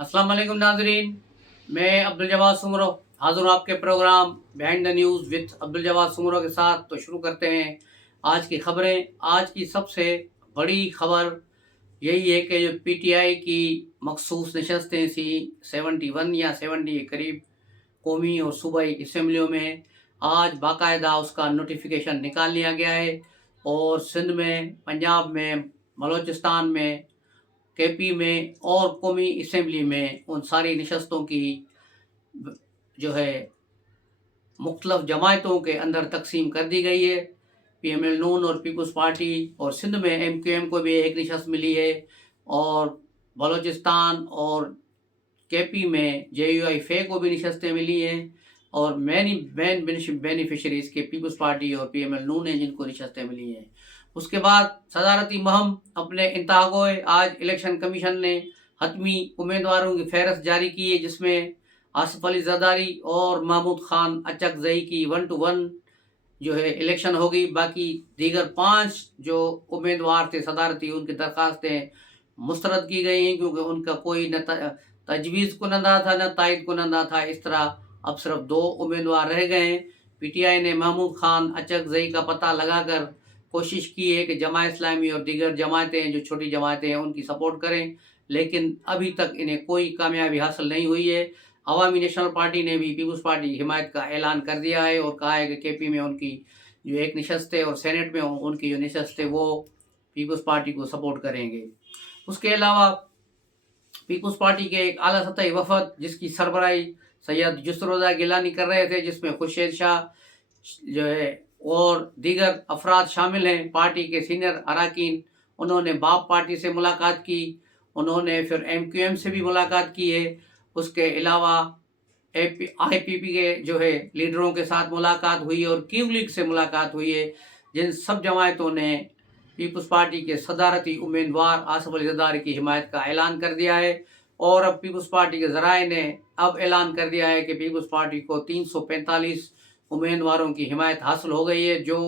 अस्सलाम वालेकुम नाजरीन। मैं अब्दुल जवाद सुमरो हाज़िर हूँ आपके programme behind the news with Abdul Jawad Soomro के साथ। तो शुरू करते हैं आज की खबरें। आज की सबसे बड़ी खबर यही है कि जो पीटीआई की मखसूस नशस्तें थी 71 या 70 के करीब कौमी और सूबाई असम्बलियों में, आज बाकायदा उसका नोटिफिकेशन निकाल लिया गया है। और सिंध में, पंजाब में, बलूचिस्तान में, केपी में और कौमी असम्बली में उन सारी नशस्तों की जो है मुख्तलिफ जमायतों के अंदर तकसीम कर दी गई है। पीएमएल नून और पीपल्स पार्टी, और सिंध में एमक्यूएम को भी एक नशस्त मिली है, और बलूचिस्तान और केपी में जेयूआई फे को भी नशस्तें मिली हैं, और मेन बेनिफिशरीज के पीपल्स पार्टी और पीएमएल नून हैं जिनको नशस्तें मिली हैं। उसके बाद सदारती महम अपने इंतहा को है। आज इलेक्शन कमीशन ने हतमी उम्मीदवारों की फहरस्त जारी की है, जिसमें आसिफ अली जरदारी और महमूद खान अचकजई की 1-1 जो है इलेक्शन होगी। बाकी दीगर 5 जो उम्मीदवार थे सदारती, उनकी दरखास्तें मुस्तरद की गई हैं, क्योंकि उनका कोई न तजवीज़ कुनंदा था न तायद कुनंदा था। इस तरह अब सिर्फ 2 उम्मीदवार रह गए हैं। पीटीआई ने महमूद खान अचकजई का पता लगाकर कोशिश की है कि जमात इस्लामी और दीगर जमातें, जो छोटी जमातें हैं, उनकी सपोर्ट करें, लेकिन अभी तक इन्हें कोई कामयाबी हासिल नहीं हुई है। अवामी नेशनल पार्टी ने भी पीपल्स पार्टी की हिमायत का ऐलान कर दिया है और कहा है कि केपी में उनकी जो एक नशस्त है और सेनेट में उनकी जो नशस्त है वो पीपल्स पार्टी को सपोर्ट करेंगे। उसके अलावा पीपल्स पार्टी के एक आला सतही वफद, जिसकी सरबराही सैयद जुसरोजा गिलानी कर रहे थे, जिसमें खुर्शीद शाह जो है और दीगर अफराद शामिल हैं, पार्टी के सीनियर अरकान, उन्होंने बाप पार्टी से मुलाकात की, उन्होंने फिर एमक्यूएम से भी मुलाकात की है। उसके अलावा आईपीपी के जो है लीडरों के साथ मुलाकात हुई और क्यू लीग से मुलाकात हुई है, जिन सब जमायतों ने पीपल्स पार्टी के सदारती उम्मीदवार आसिफ अली जरदारी की हिमायत का ऐलान कर दिया है। और अब पीपल्स पार्टी के ज़राए ने अब ऐलान कर दिया है कि पीपल्स पार्टी को 345 उम्मीदवारों की हिमायत हासिल हो गई है। जो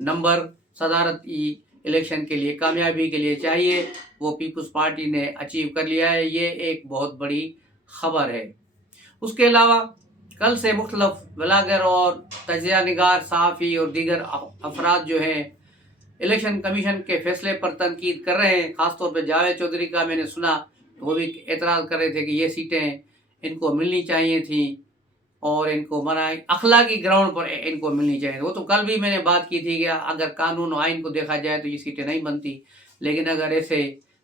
नंबर सदारती इलेक्शन के लिए कामयाबी के लिए चाहिए, वो पीपल्स पार्टी ने अचीव कर लिया है। ये एक बहुत बड़ी खबर है। उसके अलावा कल से मुख्तलिफ ब्लागर और तजिया निगार, सहाफ़ी और दीगर अफराद जो हैं इलेक्शन कमीशन के फैसले पर तनकीद कर रहे हैं। ख़ासतौर पर जावेद चौधरी का मैंने सुना तो वो भी एतराज़ कर रहे थे कि ये सीटें इनको मिलनी चाहिए थी और इनको मना अखलाकी ग्राउंड पर इनको मिलनी चाहिए। वो तो कल भी मैंने बात की थी कि अगर कानून और आइन को देखा जाए तो ये सीटें नहीं बनती, लेकिन अगर ऐसे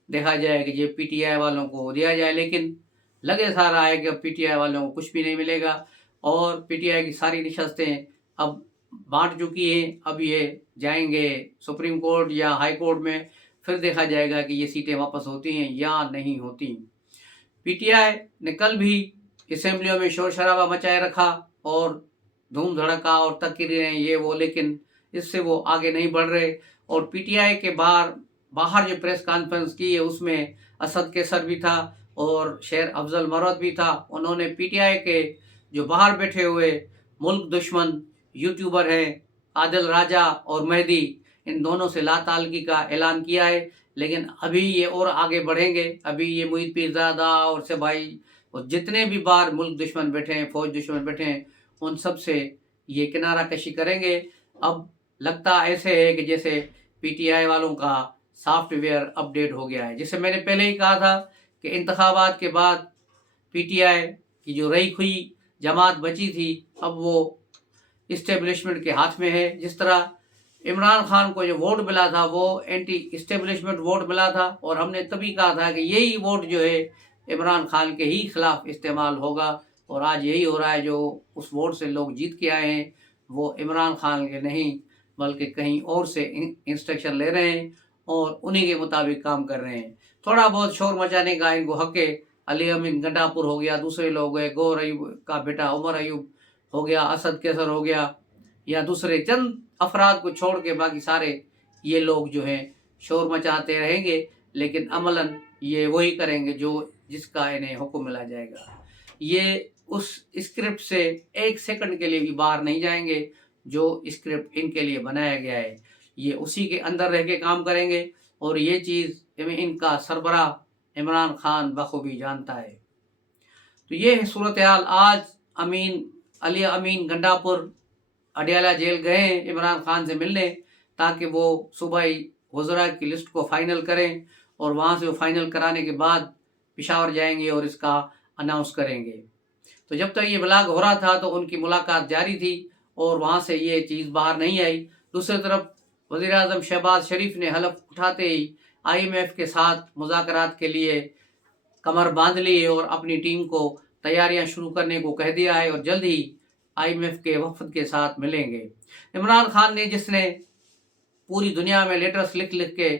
देखा जाए कि ये पीटीआई वालों को दिया जाए, लेकिन लगे सा रहा है कि अब पीटीआई वालों को कुछ भी नहीं मिलेगा और पीटीआई की सारी नशस्तें अब बांट चुकी हैं। अब ये जाएंगे सुप्रीम कोर्ट या हाई कोर्ट में, फिर देखा जाएगा कि ये सीटें वापस होती हैं या नहीं होती। पीटीआई ने कल भी असेंबलियों में शोर शराबा मचाए रखा और धूम धड़का और तकरीरें ये वो, लेकिन इससे वो आगे नहीं बढ़ रहे। और पीटीआई के बाहर जो प्रेस कॉन्फ्रेंस की है उसमें असद कैसर भी था और शेर अफजल मरद भी था। उन्होंने पीटीआई के जो बाहर बैठे हुए मुल्क दुश्मन यूट्यूबर हैं आदिल राजा और मेहदी, इन दोनों से लाताल्लुकी का ऐलान किया है। लेकिन अभी ये और आगे बढ़ेंगे। अभी ये मुईद पीरजादा और से भाई और जितने भी बाहर मुल्क दुश्मन बैठे हैं, फौज दुश्मन बैठे हैं, उन सब से ये किनारा कशी करेंगे। अब लगता ऐसे है कि जैसे पीटीआई वालों का सॉफ्टवेयर अपडेट हो गया है। जैसे मैंने पहले ही कहा था कि इंतखाबात के बाद पीटीआई की जो रही हुई जमात बची थी, अब वो इस्टेब्लिशमेंट के हाथ में है। जिस तरह इमरान खान को जो वोट मिला था वो एंटी इस्टेब्लिशमेंट वोट मिला था, और हमने तभी कहा था कि यही वोट जो है इमरान खान के ही खिलाफ इस्तेमाल होगा, और आज यही हो रहा है। जो उस वोट से लोग जीत के आए हैं वो इमरान खान के नहीं बल्कि कहीं और से इंस्ट्रक्शन ले रहे हैं और उन्हीं के मुताबिक काम कर रहे हैं। थोड़ा बहुत शोर मचाने का इनको हक है। अली अमीन गंडापुर हो गया, दूसरे लोग गए, गौर अयूब का बेटा उमर अयूब हो गया, असद कैसर हो गया, या दूसरे चंद अफराद को छोड़ के बाकी सारे ये लोग जो हैं शोर मचाते रहेंगे, लेकिन अमलन ये वही करेंगे जो जिसका इन्हें हुक्म मिला जाएगा। ये उस स्क्रिप्ट से एक सेकंड के लिए भी बाहर नहीं जाएंगे जो स्क्रिप्ट इनके लिए बनाया गया है। ये उसी के अंदर रह के काम करेंगे और ये चीज़ इनका सरबराह इमरान खान बखूबी जानता है। تو یہ ہے صورتحال. آج علی امین گنڈاپور اڈیالہ جیل گئے ہیں عمران خان سے ملنے تاکہ وہ صوبائی وزراء کی لسٹ کو فائنل کریں اور وہاں سے وہ فائنل کرانے کے بعد پشاور جائیں گے اور اس کا اناؤنس کریں گے. تو جب تک یہ بلاگ ہو رہا تھا تو ان کی ملاقات جاری تھی اور وہاں سے یہ چیز باہر نہیں آئی. دوسری طرف وزیر اعظم شہباز شریف نے حلف اٹھاتے ہی IMF کے ساتھ مذاکرات کے لیے کمر باندھ لی ہے اور اپنی ٹیم کو تیاریاں شروع کرنے کو کہہ دیا ہے اور جلد ہی IMF کے وفد کے ساتھ ملیں گے. عمران خان نے جس نے پوری دنیا میں لیٹرز لکھ لکھ کے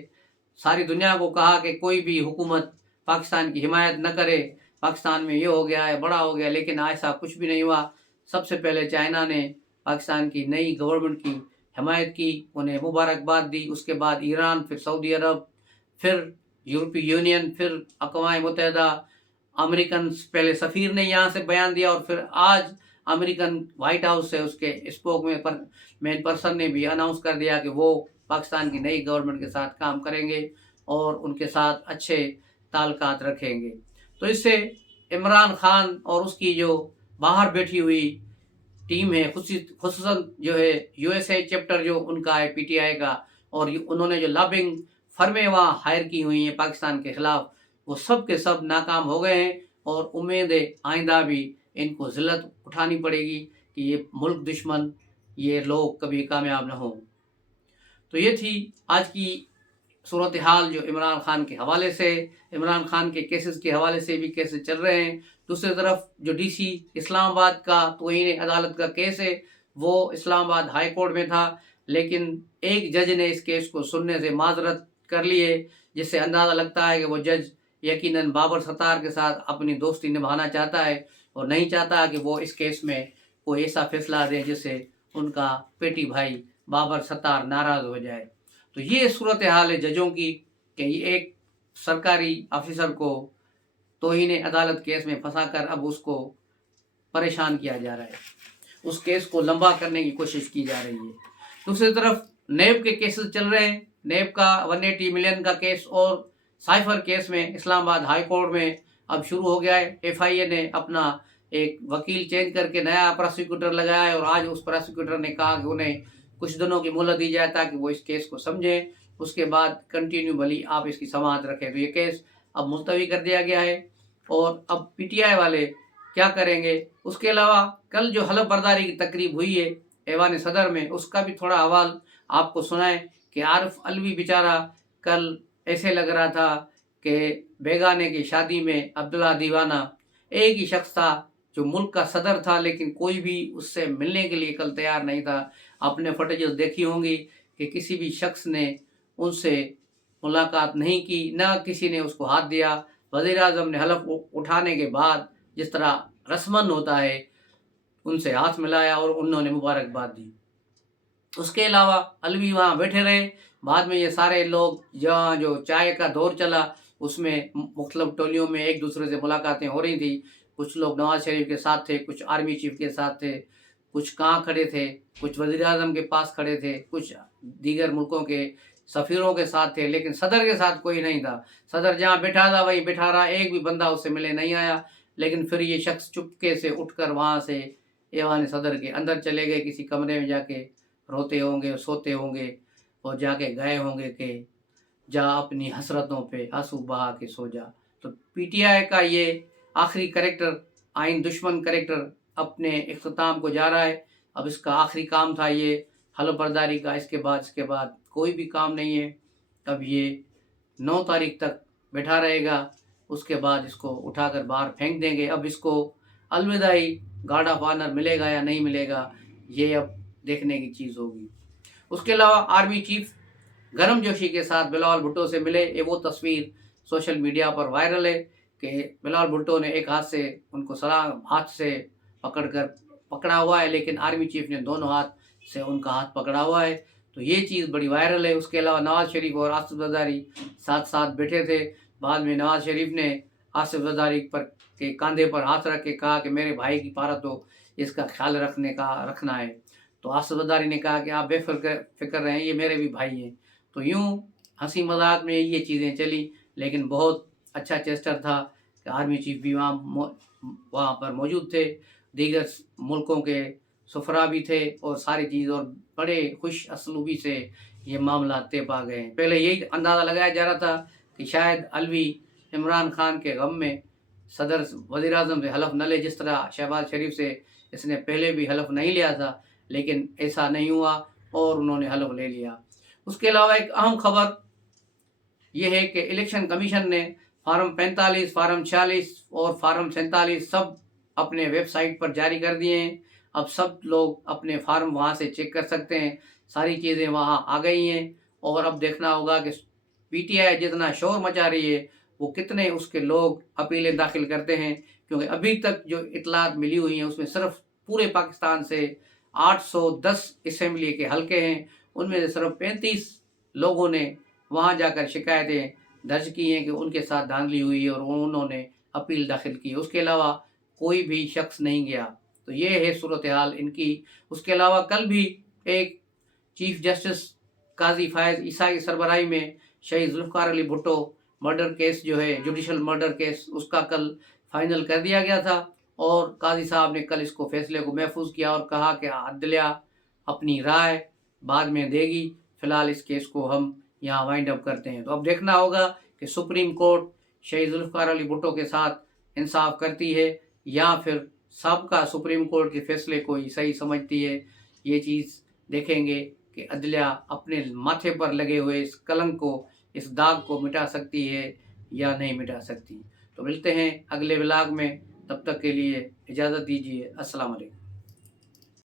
ساری دنیا کو کہا کہ کوئی بھی حکومت پاکستان کی حمایت نہ کرے، پاکستان میں یہ ہو گیا ہے، بڑا ہو گیا، لیکن ایسا کچھ بھی نہیں ہوا. سب سے پہلے چائنا نے پاکستان کی نئی گورنمنٹ کی حمایت کی، انہیں مبارکباد دی. اس کے بعد ایران، پھر سعودی عرب، پھر یورپی یونین، پھر اقوام متحدہ، امریکن پہلے سفیر نے یہاں سے بیان دیا اور پھر آج امریکن وائٹ ہاؤس سے اس کے اسپوک مین پرسن نے بھی اناؤنس کر دیا کہ وہ پاکستان کی نئی گورنمنٹ کے ساتھ کام کریں گے اور ان کے ساتھ اچھے تعلقات رکھیں گے. تو اس سے عمران خان اور اس کی جو باہر بیٹھی ہوئی ٹیم ہے، خصوصاً جو ہے USA چیپٹر جو ان کا ہے PTI کا، اور انہوں نے جو لابنگ فرمیں وہاں ہائر کی ہوئی ہیں پاکستان کے خلاف، وہ سب کے سب ناکام ہو گئے ہیں. اور امید ہے آئندہ بھی ان کو ذلت اٹھانی پڑے گی کہ یہ ملک دشمن یہ لوگ کبھی کامیاب نہ ہوں. تو یہ تھی آج کی صورتحال جو عمران خان کے حوالے سے، عمران خان کے کیسز کے حوالے سے بھی کیسز چل رہے ہیں. دوسری طرف جو DC اسلام آباد کا توہین عدالت کا کیس ہے وہ اسلام آباد ہائی کورٹ میں تھا، لیکن ایک جج نے اس کیس کو سننے سے معذرت کر لی ہے، جس سے اندازہ لگتا ہے کہ وہ جج یقیناً بابر ستار کے ساتھ اپنی دوستی نبھانا چاہتا ہے اور نہیں چاہتا کہ وہ اس کیس میں کوئی ایسا فیصلہ دے جس سے ان کا پیٹی بھائی بابر ستار ناراض ہو جائے. تو یہ صورتحال ہے ججوں کی کہ ایک سرکاری آفیسر کو توہین عدالت کیس میں پھنسا کر اب اس کو پریشان کیا جا رہا ہے، اس کیس کو لمبا کرنے کی کوشش کی جا رہی ہے. دوسری طرف نیب کے کیسز چل رہے ہیں. نیب کا 180 ملین کا کیس اور سائفر کیس میں اسلام آباد ہائی کورٹ میں اب شروع ہو گیا ہے. FIA نے اپنا ایک وکیل چینج کر کے نیا پروسیکیوٹر لگایا ہے اور آج اس پروسیکیوٹر نے کہا کہ انہیں کچھ دنوں کی مہلت دی جائے تاکہ وہ اس کیس کو سمجھیں، اس کے بعد کنٹینیو بھلی آپ اس کی سماعت رکھیں. تو یہ کیس اب ملتوی کر دیا گیا ہے اور اب PTI والے کیا کریں گے. اس کے علاوہ کل جو حلف برداری کی تقریب ہوئی ہے ایوان صدر میں، اس کا بھی تھوڑا حوال آپ کو سنائیں کہ عارف علوی بیچارہ کل ایسے لگ رہا تھا کہ بیگانے کی شادی میں عبداللہ دیوانہ ایک ہی شخص تھا جو ملک کا صدر تھا، لیکن کوئی بھی اس سے ملنے کے لیے کل تیار نہیں تھا. آپ نے فوٹیجز دیکھی ہوں گی کہ کسی بھی شخص نے ان سے ملاقات نہیں کی، نہ کسی نے اس کو ہاتھ دیا. وزیر اعظم نے حلف اٹھانے کے بعد جس طرح رسمن ہوتا ہے ان سے ہاتھ ملایا اور انہوں نے مبارکباد دی. اس کے علاوہ علوی وہاں بیٹھے رہے. بعد میں یہ سارے لوگ جہاں جو چائے کا دور چلا اس میں مختلف ٹولیوں میں ایک دوسرے سے ملاقاتیں ہو رہی تھیں. کچھ لوگ نواز شریف کے ساتھ تھے، کچھ آرمی چیف کے ساتھ تھے، کچھ کہاں کھڑے تھے، کچھ وزیر اعظم کے پاس کھڑے تھے، کچھ دیگر ملکوں کے سفیروں کے ساتھ تھے، لیکن صدر کے ساتھ کوئی نہیں تھا. صدر جہاں بیٹھا تھا وہی بیٹھا رہا، ایک بھی بندہ اس سے ملے نہیں آیا. لیکن پھر یہ شخص چپکے سے اٹھ کر وہاں سے ایوان صدر کے اندر چلے گئے، کسی کمرے میں جا کے روتے ہوں گے، سوتے ہوں گے اور جا کے گئے ہوں گے کہ جا اپنی حسرتوں پہ آنسو بہا کے سو جا. تو PTI کا یہ آخری کریکٹر، آئین دشمن کریکٹر اپنے اختتام کو جا رہا ہے. اب اس کا آخری کام تھا یہ حلف برداری کا، اس کے بعد کوئی بھی کام نہیں ہے. اب یہ 9 تاریخ تک بیٹھا رہے گا، اس کے بعد اس کو اٹھا کر باہر پھینک دیں گے. اب اس کو الوداعی گارڈ آف آنر ملے گا یا نہیں ملے گا یہ اب دیکھنے کی چیز ہوگی. اس کے علاوہ آرمی چیف گرم جوشی کے ساتھ بلاول بھٹو سے ملے. یہ وہ تصویر سوشل میڈیا پر وائرل ہے کہ بلاول بھٹو نے ایک ہاتھ سے ان کو ہاتھ سے پکڑا ہوا ہے، لیکن آرمی چیف نے دونوں ہاتھ سے ان کا ہاتھ پکڑا ہوا ہے. تو یہ چیز بڑی وائرل ہے. اس کے علاوہ نواز شریف اور آصف زرداری ساتھ بیٹھے تھے. بعد میں نواز شریف نے آصف زرداری کے کاندھے پر ہاتھ رکھ کے کہا کہ میرے بھائی کی پارت ہو، اس کا خیال رکھنا ہے. تو آصف زرداری نے کہا کہ آپ بے فکر رہیں، یہ میرے بھی بھائی ہیں. تو یوں ہنسی مذاق میں یہ چیزیں چلی، لیکن بہت اچھا چیسٹر تھا कि आर्मी चीफ भी वहाँ पर मौजूद थे, दीगर मुल्कों के सफरा भी थे और सारी चीज़, और बड़े खुश असलूबी से ये मामला तय पा गए। पहले यही अंदाज़ा लगाया जा रहा था कि शायद अलवी इमरान खान के गम में सदर वज़ीर आज़म से हलफ न ले, जिस तरह शहबाज शरीफ से इसने पहले भी हलफ नहीं लिया था, लेकिन ऐसा नहीं हुआ और उन्होंने हलफ ले लिया। उसके अलावा एक अहम खबर यह है कि इलेक्शन कमीशन ने फार्म 45, फार्म 46 और फार्म 47 सब अपने वेबसाइट पर जारी कर दिए हैं। अब सब लोग अपने फार्म वहाँ से चेक कर सकते हैं, सारी चीज़ें वहाँ आ गई हैं। और अब देखना होगा कि पीटीआई जितना शोर मचा रही है वो कितने उसके लोग अपीलें दाखिल करते हैं, क्योंकि अभी तक जो इतलात मिली हुई हैं उसमें सिर्फ पूरे पाकिस्तान से 810 असेंबली के हलके हैं, उनमें से सिर्फ 35 लोगों ने वहाँ जाकर शिकायतें दर्ज की हैं कि उनके साथ धांधली हुई और उन्होंने अपील दाखिल की। उसके अलावा कोई भी शख्स नहीं गया। तो ये है सूरत हाल इनकी। उसके अलावा कल भी एक चीफ जस्टिस काजी फायज ईसा की सरबराही में शहीद जुल्फ़िकार अली भुट्टो मर्डर केस जो है, जुडिशल मर्डर केस, उसका कल फाइनल कर दिया गया था और काजी साहब ने कल इसको फैसले को महफूज किया और कहा कि अदलिया अपनी राय बाद में देगी, फिलहाल इस केस को हम यहाँ वाइंड अप करते हैं। तो अब देखना होगा कि सुप्रीम कोर्ट शहीद जुल्फ़िकार अली भुट्टो के साथ इंसाफ करती है या फिर सबका सुप्रीम कोर्ट के फैसले को ही सही समझती है। ये चीज़ देखेंगे कि अदलिया अपने माथे पर लगे हुए इस कलंक को, इस दाग को मिटा सकती है या नहीं मिटा सकती। तो मिलते हैं अगले व्लॉग में, तब तक के लिए इजाज़त दीजिए। अस्सलाम वालेकुम।